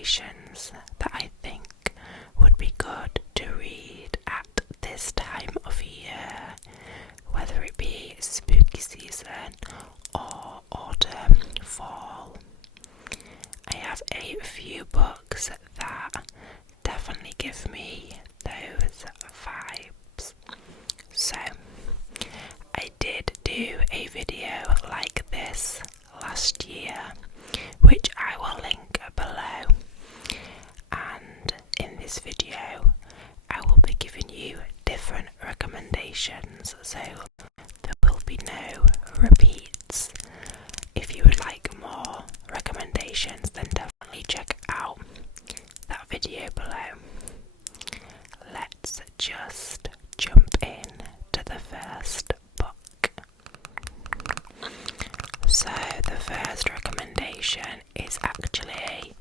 recommendations that I think would be good to read at this time of year, whether it be spooky season or autumn, fall. I have a few books that definitely give me those vibes. So I did do a video like this last year, which I will link below, and in this video I will be giving you different recommendations, so there will be no repeats. If you would like more recommendations, then definitely check out that video below. Let's just jump in to the first book. So the first recommendation is actually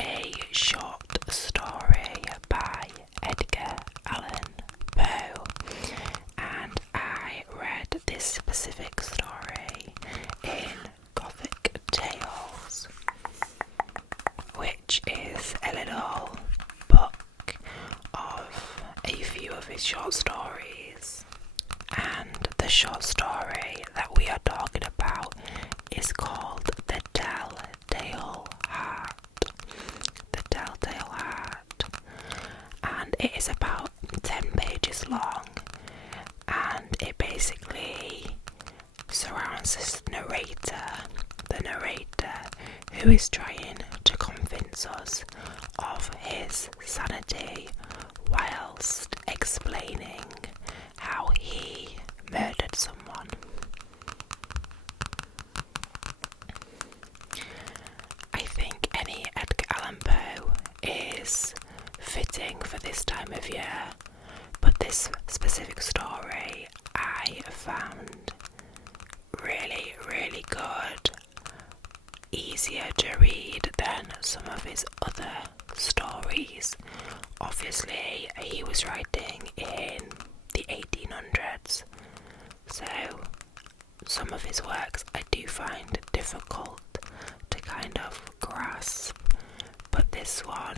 a short story by Edgar Allan Poe, and I read this specific story in Gothic Tales, which is a little book of a few of his short stories. And the short story that we are talking about is called The Telltale Heart. The Telltale Heart. And it is about 10 pages long, and it basically surrounds this narrator, the narrator who is trying to convince us of his sanity whilst explaining how he murdered someone. I think any Edgar Allan Poe is fitting for this time of year, but this specific story I found really, really good, easier to read than some of his other stories. Obviously, he was writing in the 1800s, so some of his works I do find difficult to kind of grasp, but this one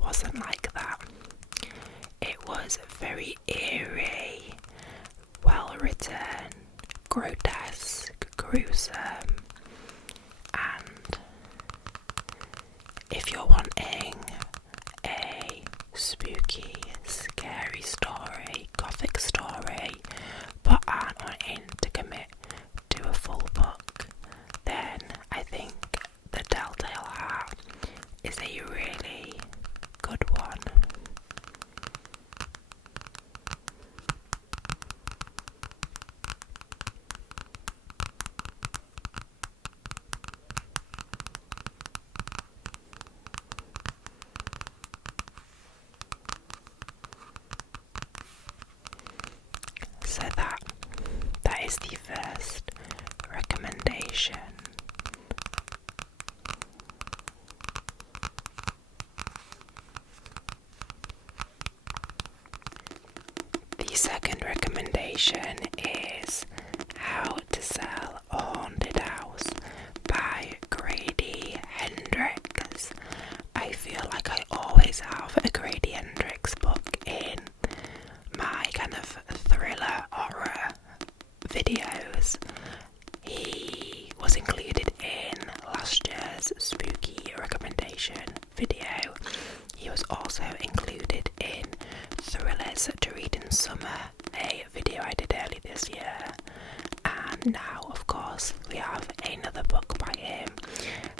wasn't like that. It was very eerie, well written, grotesque, gruesome, and if you're wanting a spooky, scary story, gothic story, but aren't wanting to commit to a full book, then I think The Telltale Heart is a really good one. So that is the first recommendation. The second recommendation is How to Sell a Haunted House by Grady Hendrix. I feel like I always have a Grady Hendrix book in my kind of thriller horror videos. He was included in last year's spooky recommendation video. He was also included in Thrillers to Read in Summer, a video I did early this year. And now, of course, we have another book by him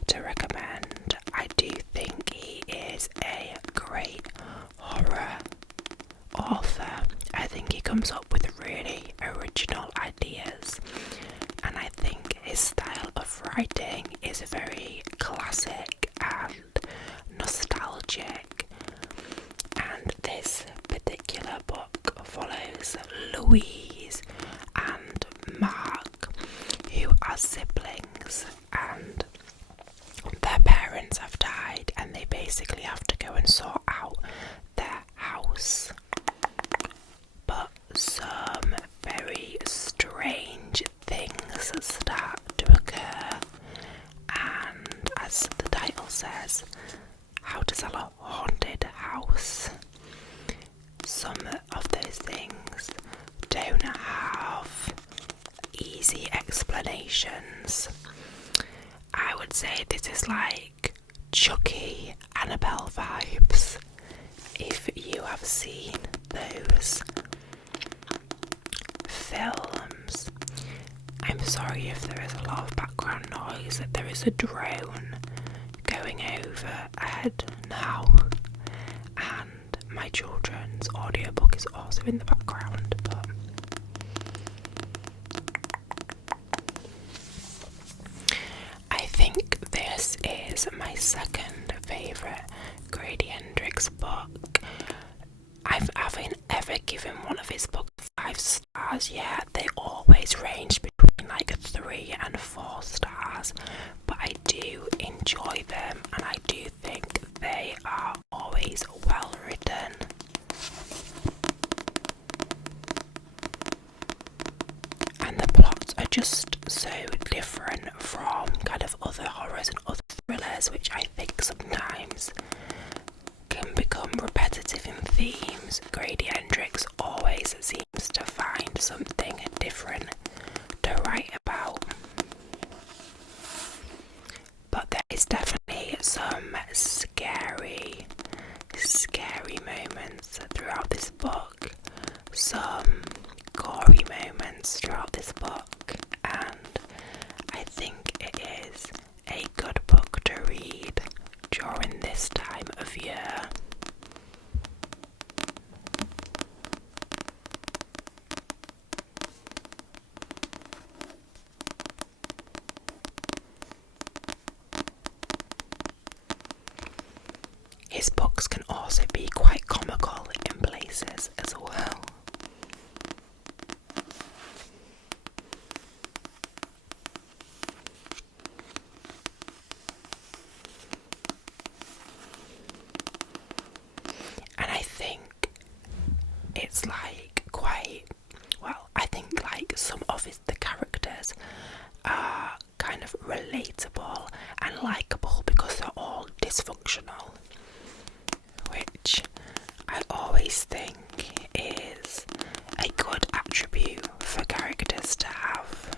to recommend. I do think he is a great horror author. I think he comes up with really original ideas, and I think his style of writing is very classic and nostalgic. And this particular book follows Louise and Mark, who are siblings, and their parents have died, and they basically have to go and sort out their house. But some very strange things start to occur, and as the title says, how to sell a haunted house. Some of those things don't have easy explanations. I would say this is like Chucky, Annabelle vibes, if you have seen those films. I'm sorry if there is a lot of background noise. There is a drone going overhead now, and my children's audiobook is also in the background, but I think this is my second favourite Grady Hendrix book. I haven't ever given one of his books 5 stars yet. They always range between like 3 and 4 stars, but I do enjoy them and I do think they are always well written. And the plots are just so different from kind of other horrors and other thrillers, which I think sometimes can become repetitive in themes. Grady Hendrix always seems to find something different to write about. But there is definitely some scary moments throughout this book, some gory moments throughout this book, and I think it is a good book to read during this time of year. His books can also be quite comical in places as well. And I think it's like quite, well, I think like some of the characters are kind of relatable and likeable because they're all dysfunctional, which I always think is a good attribute for characters to have.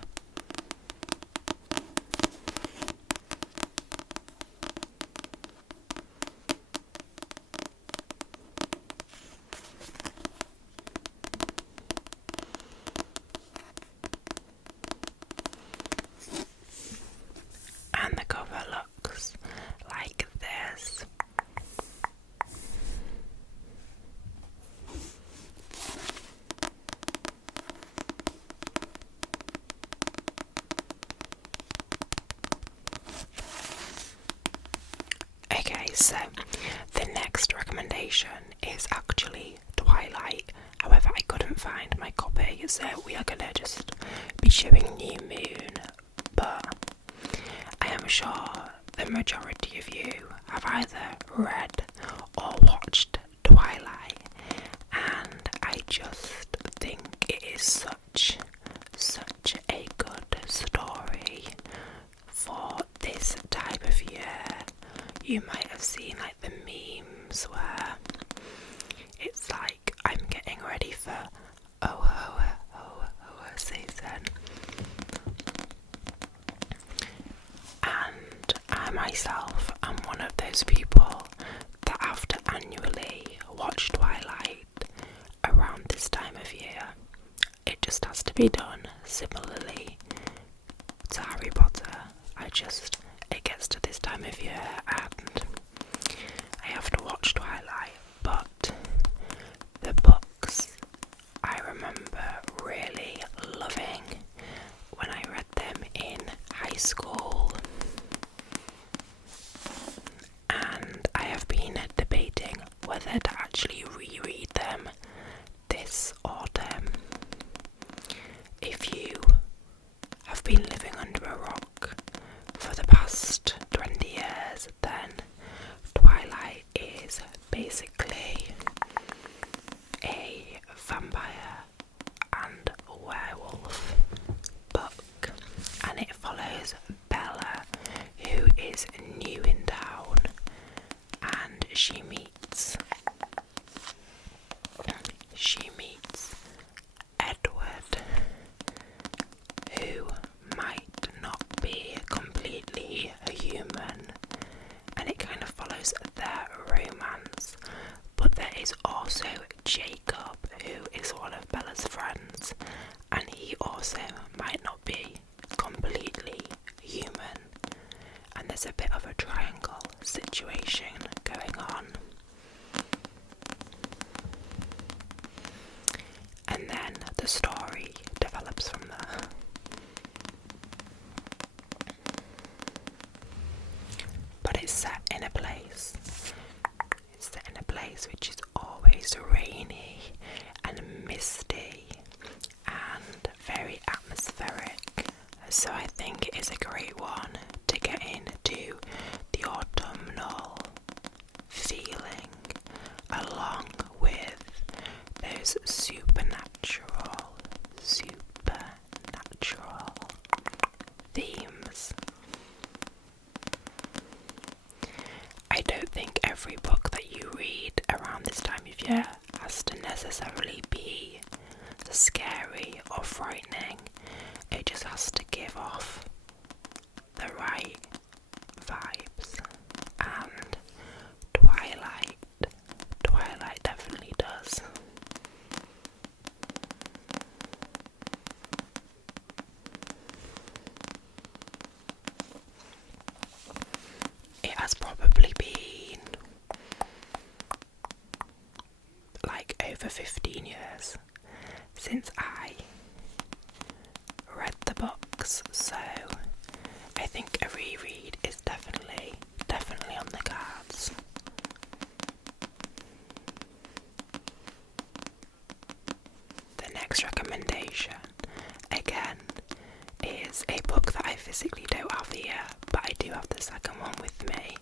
And the cover looks like this. Okay, so the next recommendation is actually Twilight. However, I couldn't find my copy, so we are gonna just be showing New Moon. But I am sure the majority of you have either read or watched Twilight, and I just think it is such a good story for this time of year. You might have seen like the memes where it's like I'm getting ready for season, and I myself am one of those people that have to annually watch Twilight around this time of year. It just has to be done. Similarly to Harry Potter, it gets to this time of year and I have to watch Twilight. But the books I remember really loving when I read them in high school, and I have been debating whether to actually reread them this autumn. If you have been living under a rock for the past 20 years, then Twilight is basically a vampire and werewolf book, and it follows Bella, who is new in town, she meets Edward, who might not be completely a human, and it kind of follows their romance. But there is also Jacob, who is one of Bella's friends, and he also might not be completely human, and there's a bit of a triangle situation going on. And then the story develops from there. But it's set in a place. It's set in a place which is always rainy and misty and very atmospheric. So I think it is a great one to get into the autumnal feeling, along with those supernatural themes. I don't think every book that you read around this time of year has to necessarily be scary or frightening. It just has to give off the right vibes, and Twilight definitely does. It has probably been like over 15 years since I read the books, so I think a reread is definitely on the cards. The next recommendation, again, is a book that I physically don't have here, but I do have the second one with me,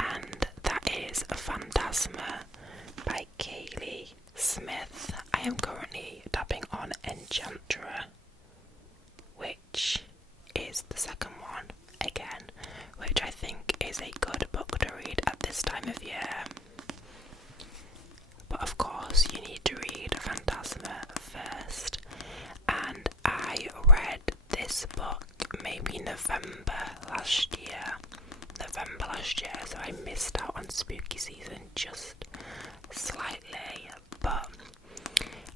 and that is Phantasma by Kaylee Smith. I am currently tapping on Enchantra, which is the second one, again, which I think is a good book to read at this time of year. But of course you need to read Phantasma first, and I read this book maybe November last year, so I missed out on spooky season just slightly. But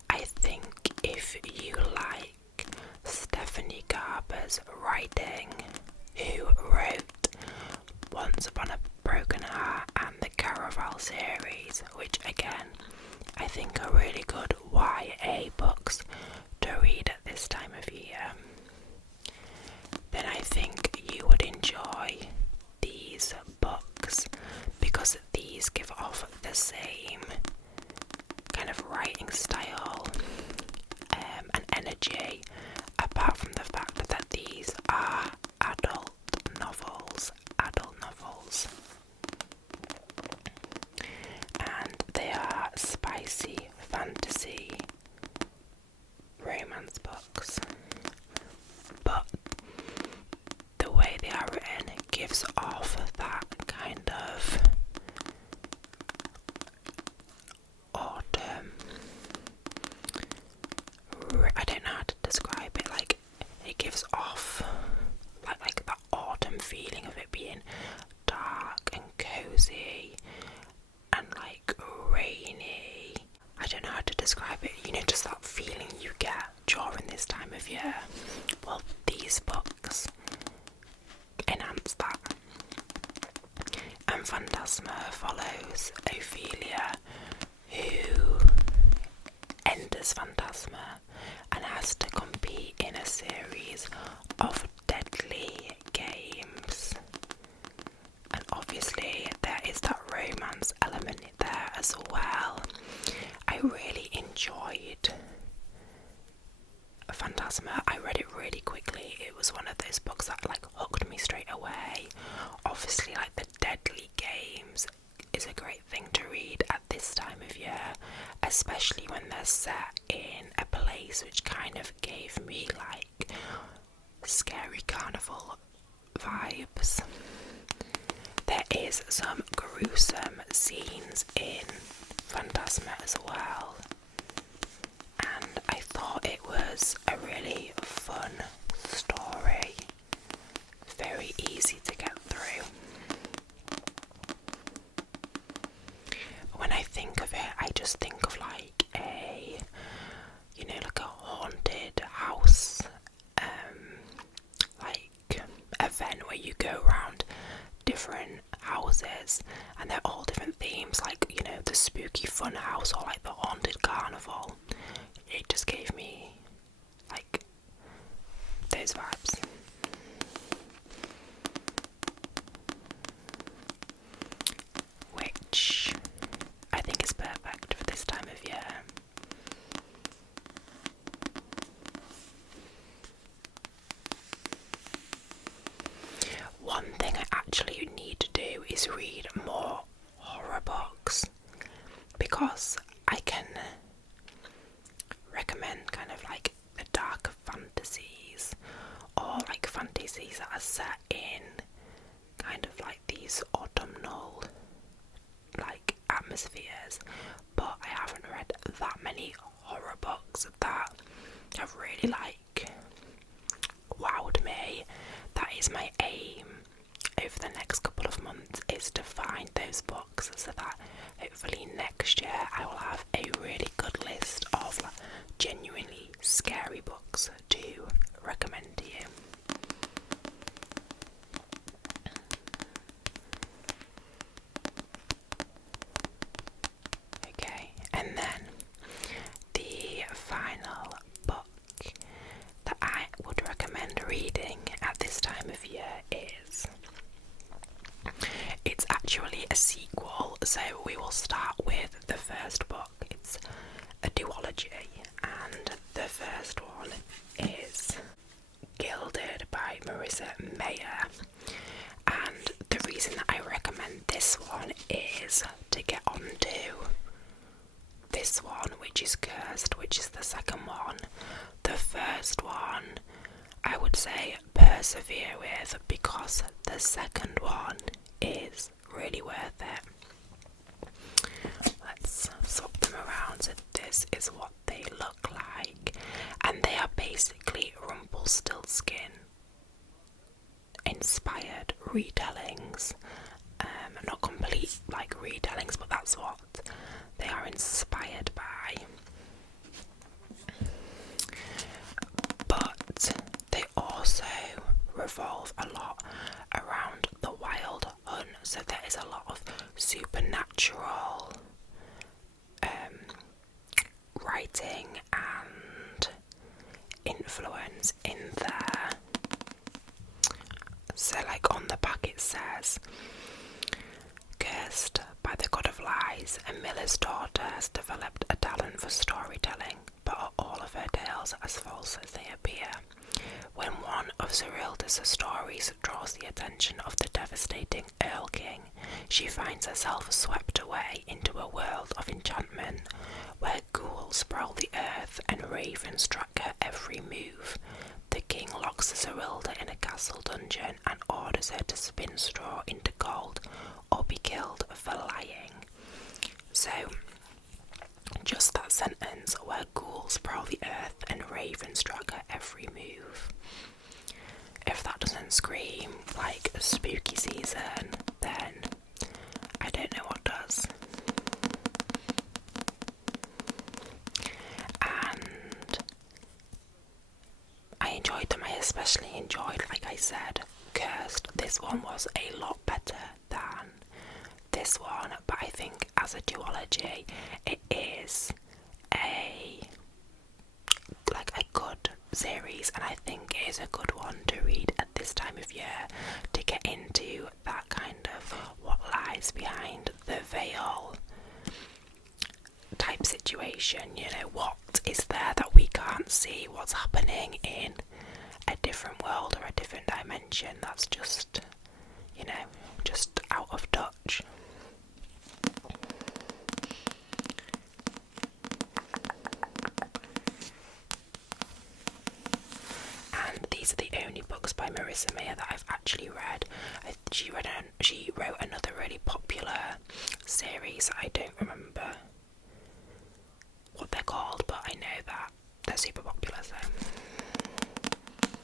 I think if you like Stephanie Garber's writing, who wrote Once Upon a Broken Heart and the Caraval series, which again I think are really good YA books to read at this time of year, then I think you would enjoy these books, because these give off the same kind of writing style and energy, apart from the fact that these are adult novels, and they are spicy fantasy romance books, but the way they are written gives off that kind of autumn, I don't know how to describe it, like it gives off like that autumn feeling of it being dark and cozy and like rainy. I don't know how to describe it, you know, just that feeling you get during this time of year. Well, these books enhance that. And Phantasma follows Ophelia, who enters Phantasma and has to compete in a series of deadly games. And obviously there is that romance element there as well. I really enjoyed Phantasma. I read it really quickly. It was one of those books that like hooked me straight away. Obviously, like the deadly games is a great thing to read at this time of year, especially when they're set in a place which kind of gave me like scary carnival vibes. There is some gruesome scenes different themes, like, you know, the spooky fun house or like the haunted carnival. It just gave me like those vibes. Which I think is perfect for this time of year. One thing I actually need to do is read more horror books, because I can recommend kind of like the dark fantasies, or like fantasies that are set in kind of like these autumnal like atmospheres, but I haven't read that many horror books that have really like wowed me. That is my aim over the next couple of months, is to find those books, so that hopefully next year I will have a really good list of genuinely scary books to recommend to you. Okay, and then the final book that I would recommend reading at this time of year is, it's actually a sequel, so we will start with the first book. It's a duology, and the first one is Gilded by Marissa Mayer. And the reason that I recommend this one is to get onto this one, which is Cursed, which is the second one. The first one I would say persevere with, because the second one is really worth it. Let's swap them around. So this is what they look like, and they are basically Rumpelstiltskin inspired retellings. Not complete like retellings, but that's what they are inspired by. But they also revolve a lot around the wild hunt, so there is a lot of supernatural writing and influence in there. So like on the back it says, cursed by the god of lies, a miller's daughter has developed a talent for storytelling, but are all of her tales as false as they appear. When one of Zerilda's stories draws the attention of the devastating Earl King, she finds herself swept away into a world of enchantment, where ghouls prowl the earth and ravens track her every move. The king locks Zerilda in a castle dungeon and orders her to spin straw into gold or be killed for lying. So, just that sentence, where ghouls prowl the earth and ravens track her every move. If that doesn't scream like a spooky season, then I don't know what does. And I enjoyed them. I especially enjoyed, like I said, Cursed. This one was a lot better than this one, but I think as a duology it is a good series, and I think it is a good one to read at this time of year, to get into that kind of what lies behind the veil type situation. You know, what is there that we can't see, what's happening in a different world or a different dimension that's just, you know, just out of touch. And these are the only books by Marissa Mayer that I've actually read. She wrote another really popular series. I don't remember what they're called, but I know that they're super popular.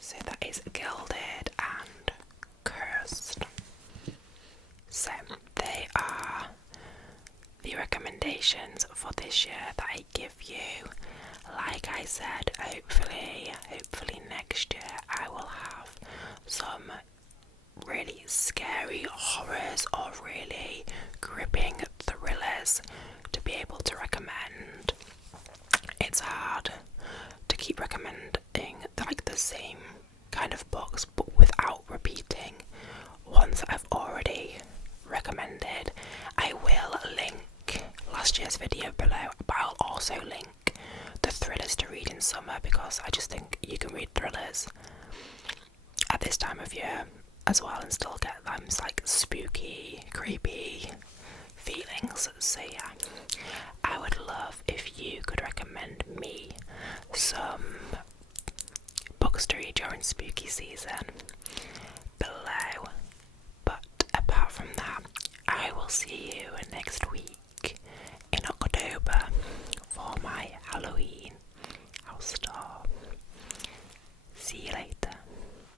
So that is Gilded and Cursed. So they are the recommendations for this year that I give you. Like I said, hopefully next year I will have some really scary horrors or really gripping